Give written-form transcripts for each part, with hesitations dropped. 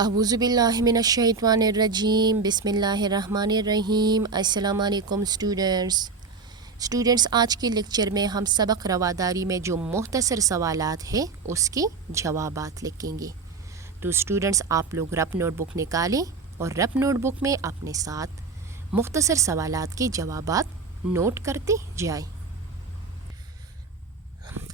اعوذ باللہ من الشیطان الرجیم، بسم اللہ الرحمن الرحیم۔ السلام علیکم اسٹوڈنٹس، آج کے لیکچر میں ہم سبق رواداری میں جو مختصر سوالات ہیں اس کے جوابات لکھیں گے۔ تو اسٹوڈنٹس، آپ لوگ رف نوٹ بک نکالیں اور رف نوٹ بک میں اپنے ساتھ مختصر سوالات کے جوابات نوٹ کرتے جائیں۔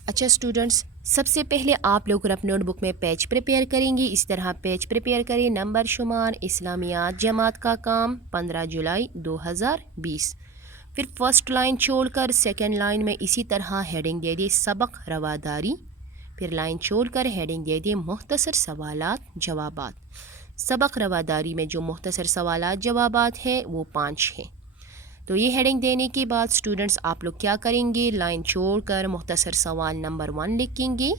اچھا اسٹوڈنٹس، سب سے پہلے آپ لوگ رف نوٹ بک میں پیج پریپیئر کریں گے۔ اس طرح پیج پریپیئر کریں۔ نمبر شمار اسلامیات جماعت کا کام 15 جولائی 2020۔ پھر فرسٹ لائن چھوڑ کر سیکنڈ لائن میں اسی طرح ہیڈنگ دے دیں سبق رواداری۔ پھر لائن چھوڑ کر ہیڈنگ دے دیں مختصر سوالات جوابات۔ سبق رواداری میں جو مختصر سوالات جوابات ہیں وہ 5 ہیں۔ تو یہ ہیڈنگ دینے کے بعد اسٹوڈنٹس آپ لوگ کیا کریں گے؟ لائن چھوڑ کر مختصر سوال نمبر 1 لکھیں گے۔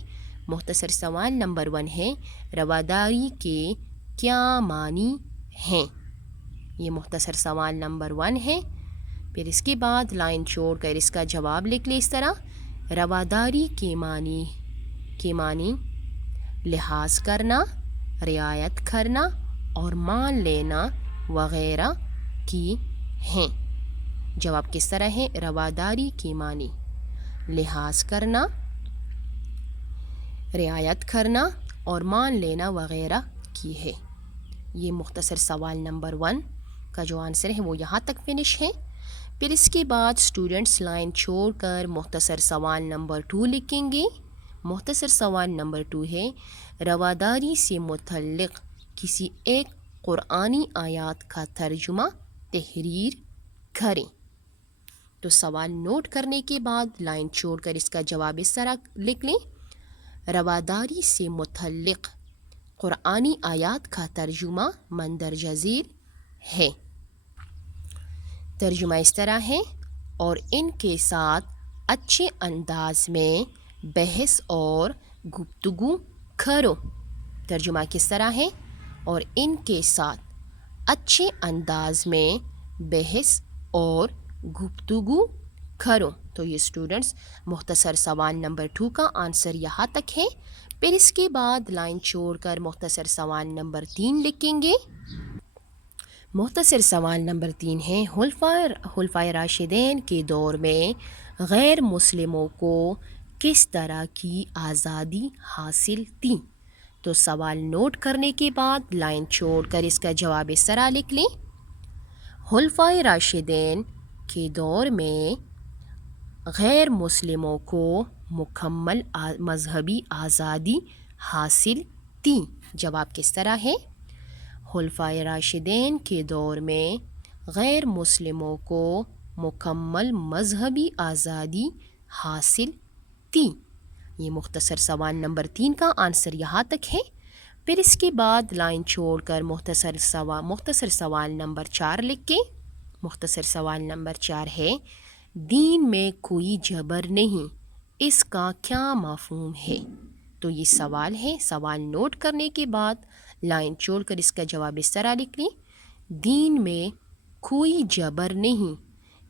مختصر سوال نمبر 1 ہے رواداری کے کیا معنی ہیں؟ یہ مختصر سوال نمبر 1 ہے۔ پھر اس کے بعد لائن چھوڑ کر اس کا جواب لکھ لیں اس طرح۔ رواداری کے معنی لحاظ کرنا، رعایت کرنا اور مان لینا وغیرہ کی ہیں۔ جواب کس طرح ہے؟ رواداری کے معنی لحاظ کرنا، رعایت کرنا اور مان لینا وغیرہ کی ہے۔ یہ مختصر سوال نمبر 1 کا جو آنسر ہے وہ یہاں تک فنش ہے۔ پھر اس کے بعد اسٹوڈنٹس لائن چھوڑ کر مختصر سوال نمبر 2 لکھیں گے۔ مختصر سوال نمبر 2 ہے رواداری سے متعلق کسی ایک قرآنی آیات کا ترجمہ تحریر کریں۔ تو سوال نوٹ کرنے کے بعد لائن چھوڑ کر اس کا جواب اس طرح لکھ لیں۔ رواداری سے متعلق قرآنی آیات کا ترجمہ مندرجہ ذیل ہے۔ ترجمہ اس طرح ہے اور ان کے ساتھ اچھے انداز میں بحث اور گفتگو کرو۔ ترجمہ کس طرح ہے؟ اور ان کے ساتھ اچھے انداز میں بحث اور گفتگو کرو۔ تو یہ اسٹوڈنٹس مختصر سوال نمبر 2 کا آنسر یہاں تک ہے۔ پھر اس کے بعد لائن چھوڑ کر مختصر سوال نمبر 3 لکھیں گے۔ مختصر سوال نمبر 3 ہے خلفائے راشدین کے دور میں غیر مسلموں کو کس طرح کی آزادی حاصل تھی؟ تو سوال نوٹ کرنے کے بعد لائن چھوڑ کر اس کا جواب اس طرح لکھ لیں۔ خلفائے راشدین کے دور میں غیر مسلموں کو مکمل مذہبی آزادی حاصل تھی۔ جواب کس طرح ہے؟ خلفائے راشدین کے دور میں غیر مسلموں کو مکمل مذہبی آزادی حاصل تھی۔ یہ مختصر سوال نمبر 3 کا آنسر یہاں تک ہے۔ پھر اس کے بعد لائن چھوڑ کر مختصر سوال نمبر 4 لکھیں۔ مختصر سوال نمبر 4 ہے دین میں کوئی جبر نہیں، اس کا کیا مفہوم ہے؟ تو یہ سوال ہے۔ سوال نوٹ کرنے کے بعد لائن چھوڑ کر اس کا جواب اس طرح لکھ لیں۔ دین میں کوئی جبر نہیں،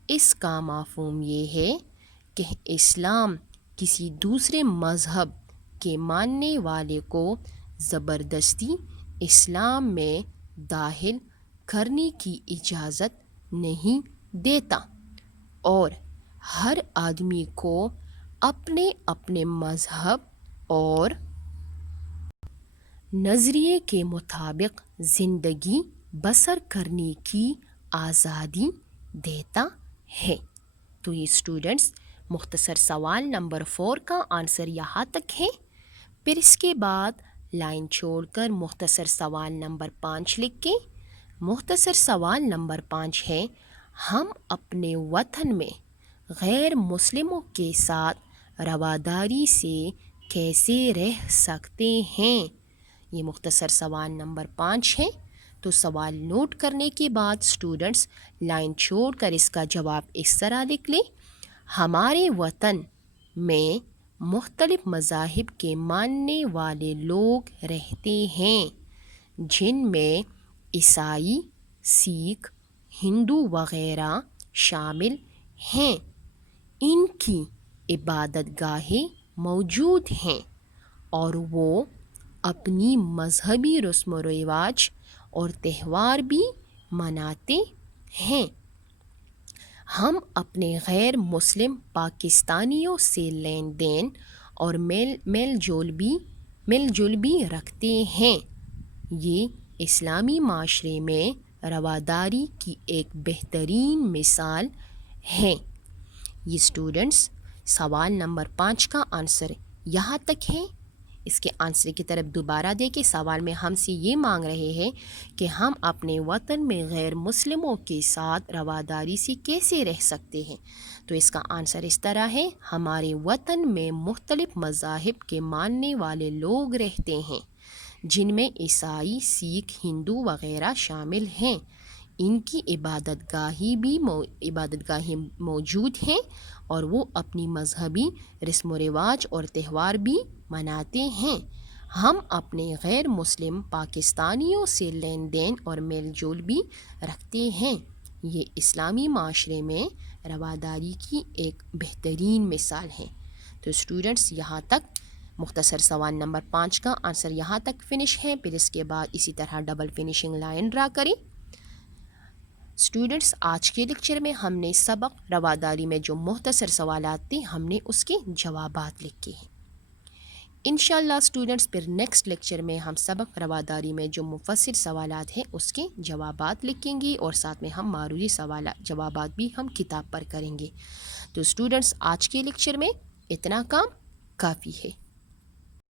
اس کا مفہوم یہ ہے کہ اسلام کسی دوسرے مذہب کے ماننے والے کو زبردستی اسلام میں داخل کرنے کی اجازت نہیں دیتا اور ہر آدمی کو اپنے اپنے مذہب اور نظریے کے مطابق زندگی بسر کرنے کی آزادی دیتا ہے۔ تو یہ اسٹوڈنٹس مختصر سوال نمبر 4 کا آنسر یہاں تک ہے۔ پھر اس کے بعد لائن چھوڑ کر مختصر سوال نمبر 5 لکھیں۔ مختصر سوال نمبر 5 ہے ہم اپنے وطن میں غیر مسلموں کے ساتھ رواداری سے کیسے رہ سکتے ہیں؟ یہ مختصر سوال نمبر 5 ہے۔ تو سوال نوٹ کرنے کے بعد اسٹوڈنٹس لائن چھوڑ کر اس کا جواب اس طرح لکھ لیں۔ ہمارے وطن میں مختلف مذاہب کے ماننے والے لوگ رہتے ہیں، جن میں عیسائی، سکھ، ہندو وغیرہ شامل ہیں۔ ان کی عبادت گاہیں موجود ہیں اور وہ اپنی مذہبی رسم و رواج اور تہوار بھی مناتے ہیں۔ ہم اپنے غیر مسلم پاکستانیوں سے لین دین اور میل جول بھی رکھتے ہیں۔ یہ اسلامی معاشرے میں رواداری کی ایک بہترین مثال ہے۔ یہ اسٹوڈنٹس سوال نمبر 5 کا آنسر یہاں تک ہے۔ اس کے آنسر کی طرف دوبارہ دیکھیں۔ سوال میں ہم سے یہ مانگ رہے ہیں کہ ہم اپنے وطن میں غیر مسلموں کے ساتھ رواداری سے کیسے رہ سکتے ہیں؟ تو اس کا آنسر اس طرح ہے، ہمارے وطن میں مختلف مذاہب کے ماننے والے لوگ رہتے ہیں، جن میں عیسائی، سکھ، ہندو وغیرہ شامل ہیں۔ ان کی عبادت گاہیں موجود ہیں اور وہ اپنی مذہبی رسم و رواج اور تہوار بھی مناتے ہیں۔ ہم اپنے غیر مسلم پاکستانیوں سے لین دین اور میل جول بھی رکھتے ہیں۔ یہ اسلامی معاشرے میں رواداری کی ایک بہترین مثال ہے۔ تو اسٹوڈنٹس یہاں تک مختصر سوال نمبر 5 کا آنسر یہاں تک فنش ہے۔ پھر اس کے بعد اسی طرح ڈبل فنیشنگ لائن ڈرا کریں۔ اسٹوڈنٹس آج کے لیکچر میں ہم نے سبق رواداری میں جو مختصر سوالات تھے ہم نے اس کے جوابات لکھے ہیں۔ انشاءاللہ اسٹوڈنٹس پھر نیکسٹ لیکچر میں ہم سبق رواداری میں جو مفصل سوالات ہیں اس کے جوابات لکھیں گے اور ساتھ میں ہم معروضی جوابات بھی ہم کتاب پر کریں گے۔ تو اسٹوڈنٹس آج کے لیکچر میں اتنا کام کافی ہے۔